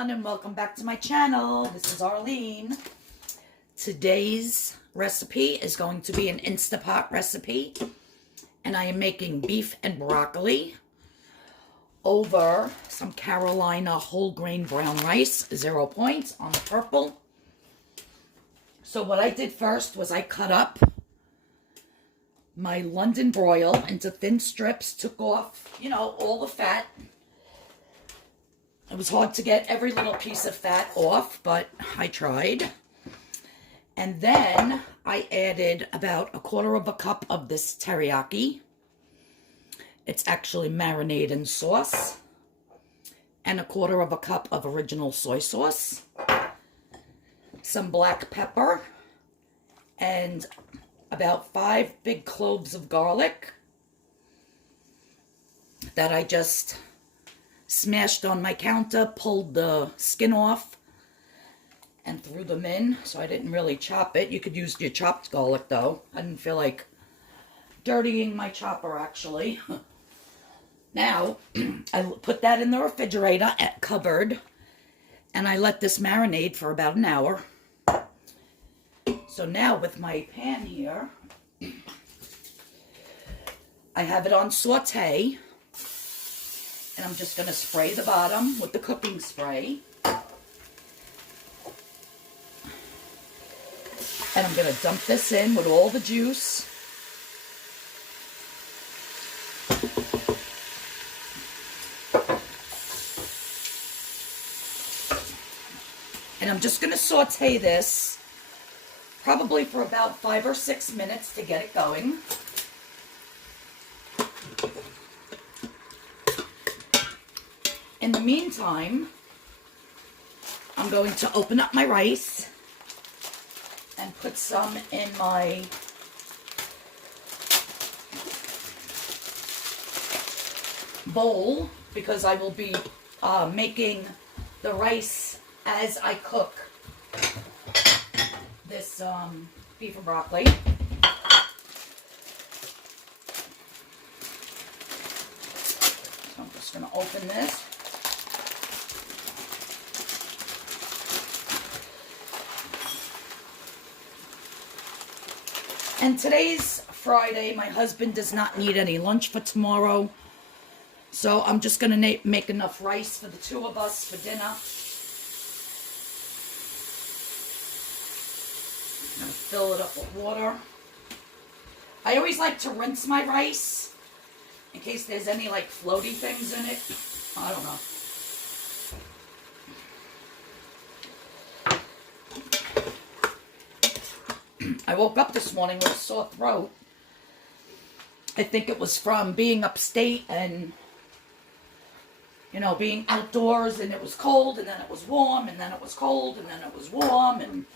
everyone, and welcome back to my channel. This is Arlene. Today's recipe is going to be an Instapot recipe, and I am making beef and broccoli over some Carolina whole grain brown rice, 0 points on the purple. So what I did first was I cut up my London broil into thin strips, took off, all the fat. It was hard to get every little piece of fat off, but I tried. And then I added about 1/4 cup of this teriyaki. It's actually marinated sauce. And 1/4 cup of original soy sauce. Some black pepper. And about 5 big cloves of garlic that I just smashed on my counter, pulled the skin off, and threw them in. So I didn't really chop it. You could use your chopped garlic, though. I didn't feel like dirtying my chopper, actually. Now, I put that in the refrigerator, covered, and I let this marinate for about an hour. So now, with my pan here, I have it on saute. And I'm just going to spray the bottom with the cooking spray. And I'm going to dump this in with all the juice. And I'm just going to saute this probably for about 5 or 6 minutes to get it going. In the meantime, I'm going to open up my rice and put some in my bowl, because I will be making the rice as I cook this beef and broccoli. So I'm just going to open this. And today's Friday. My husband does not need any lunch for tomorrow. So I'm just going to make enough rice for the 2 of us for dinner. I'm going to fill it up with water. I always like to rinse my rice in case there's any floaty things in it. I don't know. I woke up this morning with a sore throat. I think it was from being upstate and, being outdoors, and it was cold, and then it was warm, and then it was cold, and then it was warm, and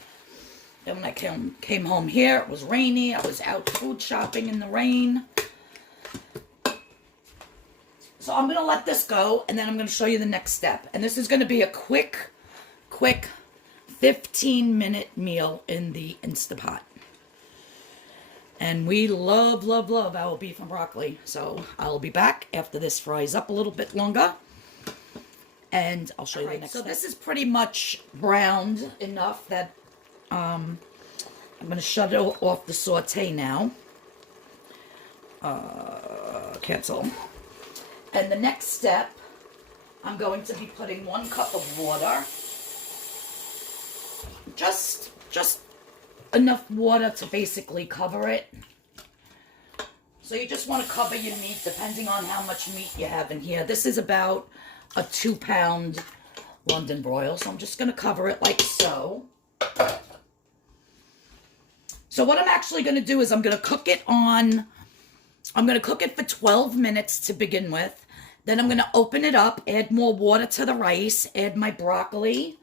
then when I came home here, it was rainy. I was out food shopping in the rain. So I'm going to let this go, and then I'm going to show you the next step. And this is going to be a quick 15-minute meal in the Instapot. And we love our beef and broccoli. So I'll be back after this fries up a little bit longer. And I'll show you the next step. So this is pretty much browned enough that I'm going to shut it off the saute now. Cancel. And the next step, I'm going to be putting 1 cup of water. Just enough water to basically cover it. So you just want to cover your meat depending on how much meat you have in here. This is about a 2-pound London broil, so I'm just going to cover it like so. So what I'm actually going to do is I'm going to cook it for 12 minutes to begin with. Then I'm going to open it up, add more water to the rice, add my broccoli.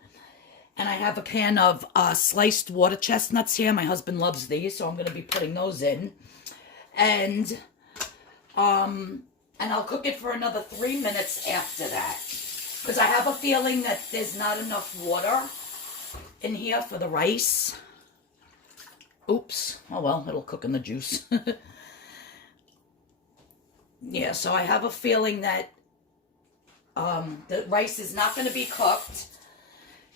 And I have a can of sliced water chestnuts here. My husband loves these, so I'm going to be putting those in. And I'll cook it for another 3 minutes after that. Because I have a feeling that there's not enough water in here for the rice. Oops. Oh, well, it'll cook in the juice. Yeah, so I have a feeling that the rice is not going to be cooked.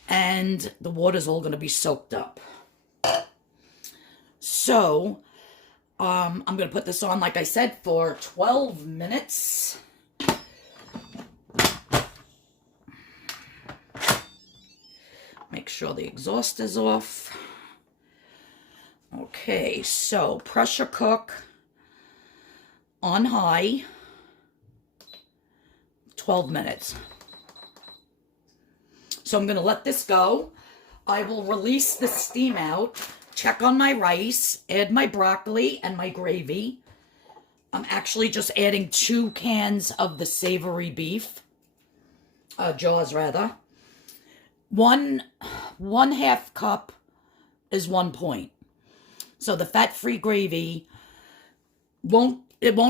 and the water's all going to be soaked up. So, I'm going to put this on, like I said, for 12 minutes. Make sure the exhaust is off. Okay, so pressure cook on high, 12 minutes. So I'm going to let this go. I will release the steam out, check on my rice, add my broccoli and my gravy. I'm actually just adding 2 cans of the savory beef, jaws rather. One half cup is 1 point. So the fat-free gravy won't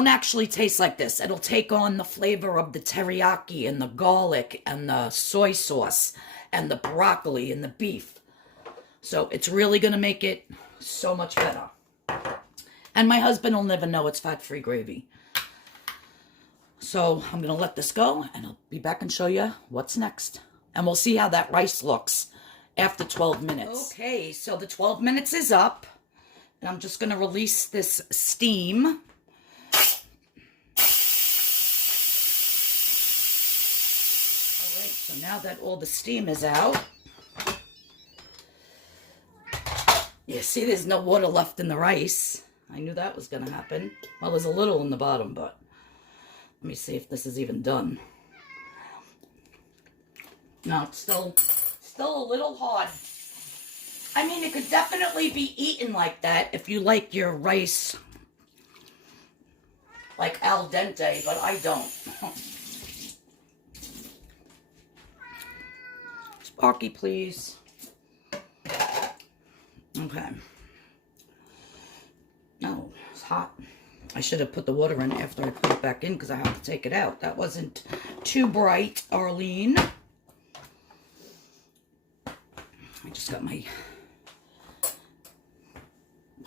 actually taste like this. It'll take on the flavor of the teriyaki and the garlic and the soy sauce and the broccoli and the beef. So it's really going to make it so much better. And my husband will never know it's fat-free gravy. So I'm going to let this go, and I'll be back and show you what's next. And we'll see how that rice looks after 12 minutes. Okay, so the 12 minutes is up. And I'm just going to release this steam. All right, so now that all the steam is out, you see there's no water left in the rice. I knew that was going to happen. Well, there's a little in the bottom, but let me see if this is even done. No, it's still a little hard. I mean, it could definitely be eaten like that if you like your rice like al dente, but I don't. Sparky, please. Okay. Oh, it's hot. I should have put the water in after I put it back in because I have to take it out. That wasn't too bright, Arlene. I just got my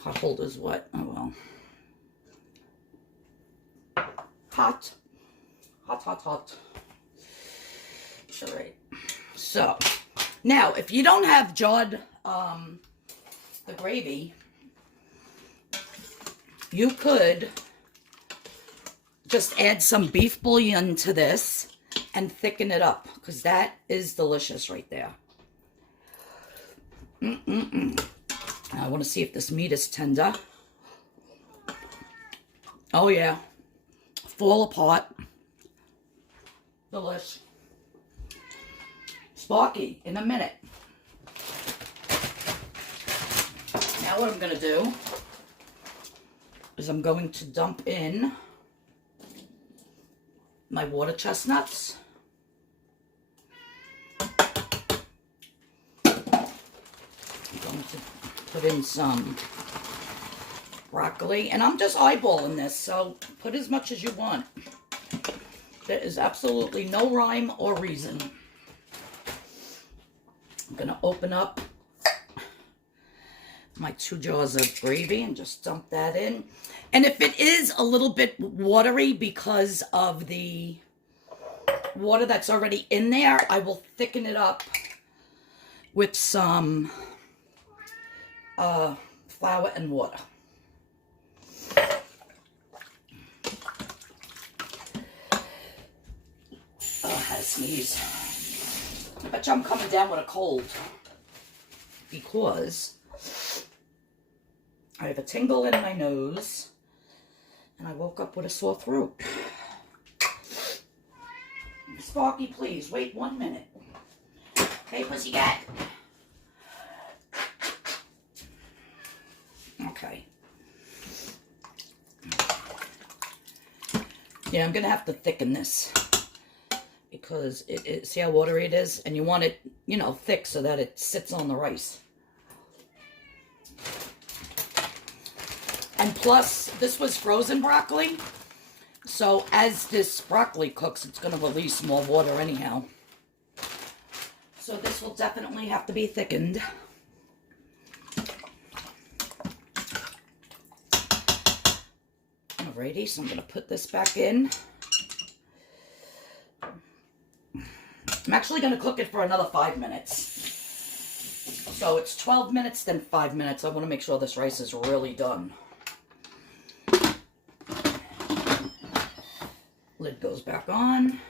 pot holder's wet. Oh well. Hot. Hot, hot, hot. All right. So, now, if you don't have jarred the gravy, you could just add some beef bouillon to this and thicken it up, because that is delicious right there. I want to see if this meat is tender. Oh yeah. Fall apart. Delish. Sparky in a minute. Now what I'm going to do is I'm going to dump in my water chestnuts. I'm going to put in some broccoli, and I'm just eyeballing this, so put as much as you want. There is absolutely no rhyme or reason. I'm going to open up my 2 jars of gravy and just dump that in. And if it is a little bit watery because of the water that's already in there, I will thicken it up with some flour and water. Oh, I had a sneeze. I bet you I'm coming down with a cold because I have a tingle in my nose and I woke up with a sore throat. Sparky, please, wait 1 minute. Okay, pussycat. Okay. Yeah, I'm going to have to thicken this because see how watery it is? And you want it, you know, thick so that it sits on the rice. And plus, this was frozen broccoli. So as this broccoli cooks, it's going to release more water anyhow. So this will definitely have to be thickened. Alrighty, so I'm going to put this back in. I'm actually going to cook it for another 5 minutes. So it's 12 minutes, then 5 minutes. I want to make sure this rice is really done. Lid goes back on.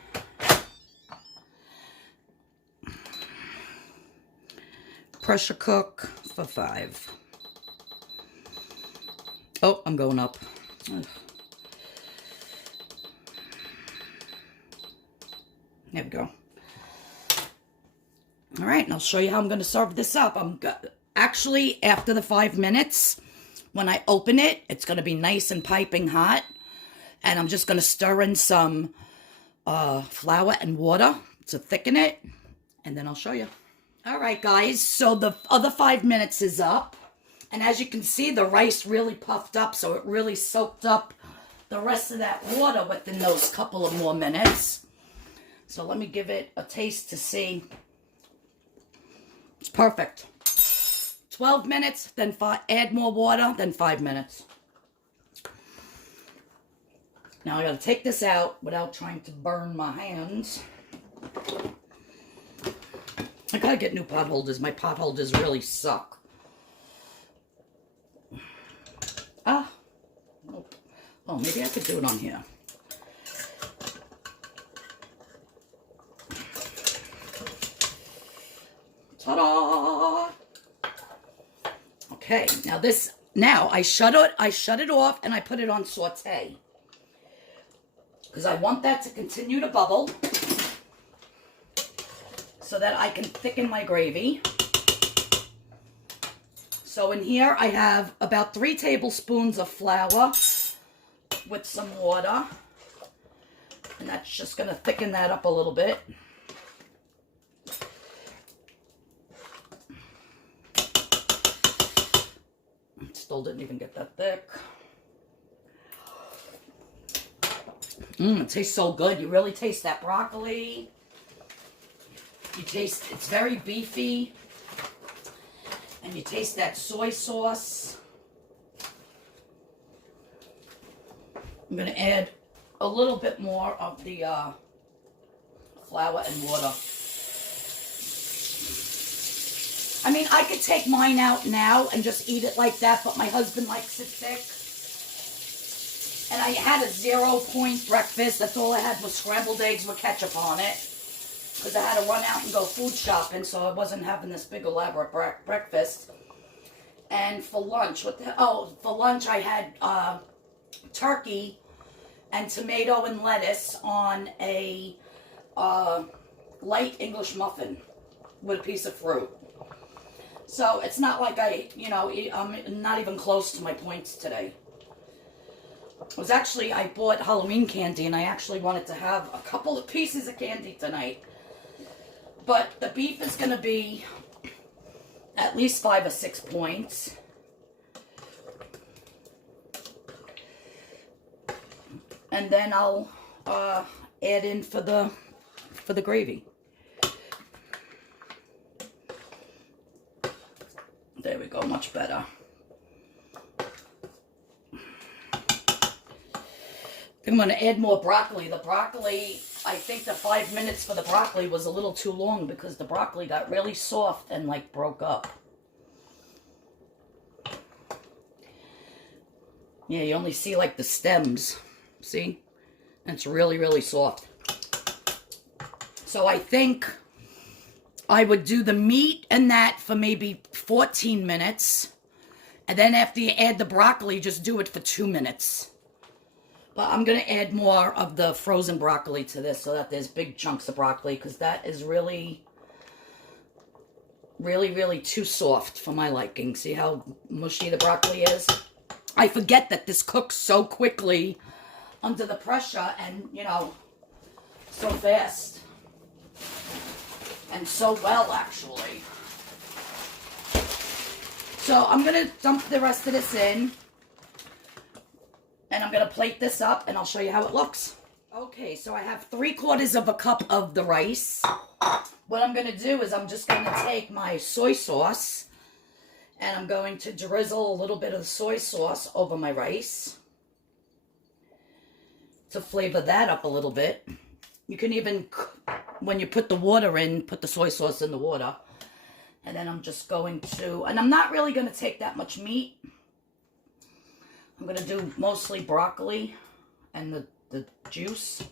Pressure cook for 5. Oh, I'm going up. Ugh. There we go. All right, and I'll show you how I'm going to serve this up. Actually, after the 5 minutes, when I open it, it's going to be nice and piping hot. And I'm just going to stir in some flour and water to thicken it. And then I'll show you. All right, guys, so the other 5 minutes is up. And as you can see, the rice really puffed up, so it really soaked up the rest of that water within those couple of more minutes. So let me give it a taste to see. It's perfect. 12 minutes, then add more water, then 5 minutes. Now I gotta take this out without trying to burn my hands. I gotta get new pot holders. My pot holders really suck. Ah, nope. Oh, maybe I could do it on here. Ta-da! Okay, now I shut it off and I put it on saute. Because I want that to continue to bubble so that I can thicken my gravy. So in here I have about 3 tablespoons of flour with some water. And that's just going to thicken that up a little bit. Still didn't even get that thick. It tastes so good. You really taste that broccoli. You taste, it's very beefy. And you taste that soy sauce. I'm going to add a little bit more of the flour and water. I mean, I could take mine out now and just eat it like that, but my husband likes it thick. And I had a 0-point breakfast. That's all I had was scrambled eggs with ketchup on it. Because I had to run out and go food shopping, so I wasn't having this big elaborate breakfast. And for lunch, for lunch I had turkey and tomato and lettuce on a light English muffin with a piece of fruit. So it's not like I'm not even close to my points today. I bought Halloween candy and I actually wanted to have a couple of pieces of candy tonight. But the beef is going to be at least 5 or 6 points. And then I'll add in for the gravy. There we go, much better. I'm going to add more broccoli. The broccoli, I think the 5 minutes for the broccoli was a little too long because the broccoli got really soft and like broke up. Yeah, you only see like the stems. See? And it's really, really soft. So I think I would do the meat and that for maybe 14 minutes. And then after you add the broccoli, just do it for 2 minutes. But I'm going to add more of the frozen broccoli to this so that there's big chunks of broccoli because that is really, really, really too soft for my liking. See how mushy the broccoli is? I forget that this cooks so quickly under the pressure and, so fast. And so well, actually. So I'm going to dump the rest of this in. And I'm going to plate this up and I'll show you how it looks. Okay, so I have 3/4 of a cup of the rice. What I'm going to do is I'm just going to take my soy sauce and I'm going to drizzle a little bit of the soy sauce over my rice to flavor that up a little bit. You can even, when you put the water in, put the soy sauce in the water And then I'm just going to, and I'm not really going to take that much meat. I'm going to do mostly broccoli and the juice.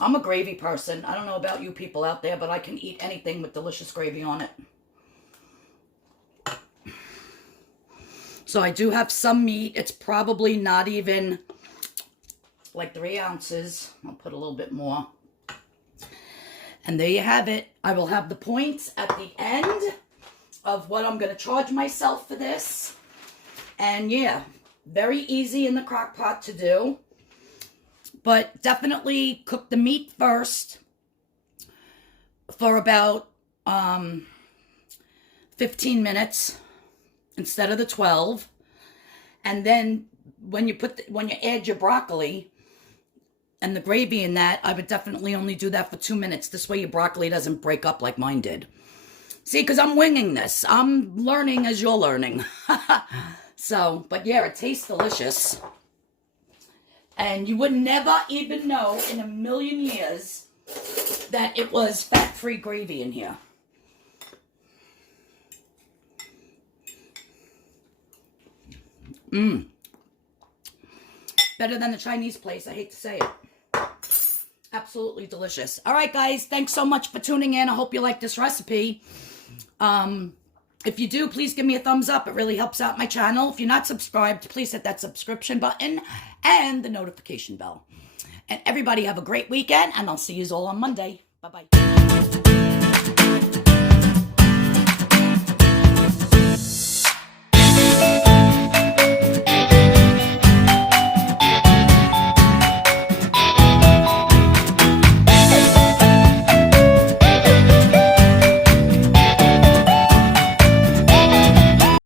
I'm a gravy person. I don't know about you people out there, but I can eat anything with delicious gravy on it. So I do have some meat. It's probably not even like 3 ounces. I'll put a little bit more. And there you have it. I will have the points at the end of what I'm going to charge myself for this. And yeah, very easy in the crock pot to do. But definitely cook the meat first for about 15 minutes instead of the 12. And then when you add your broccoli and the gravy in that, I would definitely only do that for 2 minutes. This way your broccoli doesn't break up like mine did. See, because I'm winging this. I'm learning as you're learning. So, but yeah, it tastes delicious. And you would never even know in a million years that it was fat-free gravy in here. Better than the Chinese place, I hate to say it. Absolutely delicious. All right, guys, thanks so much for tuning in. I hope you like this recipe. If you do, please give me a thumbs up. It really helps out my channel. If you're not subscribed, please hit that subscription button and the notification bell. And everybody have a great weekend, and I'll see you all on Monday. Bye-bye.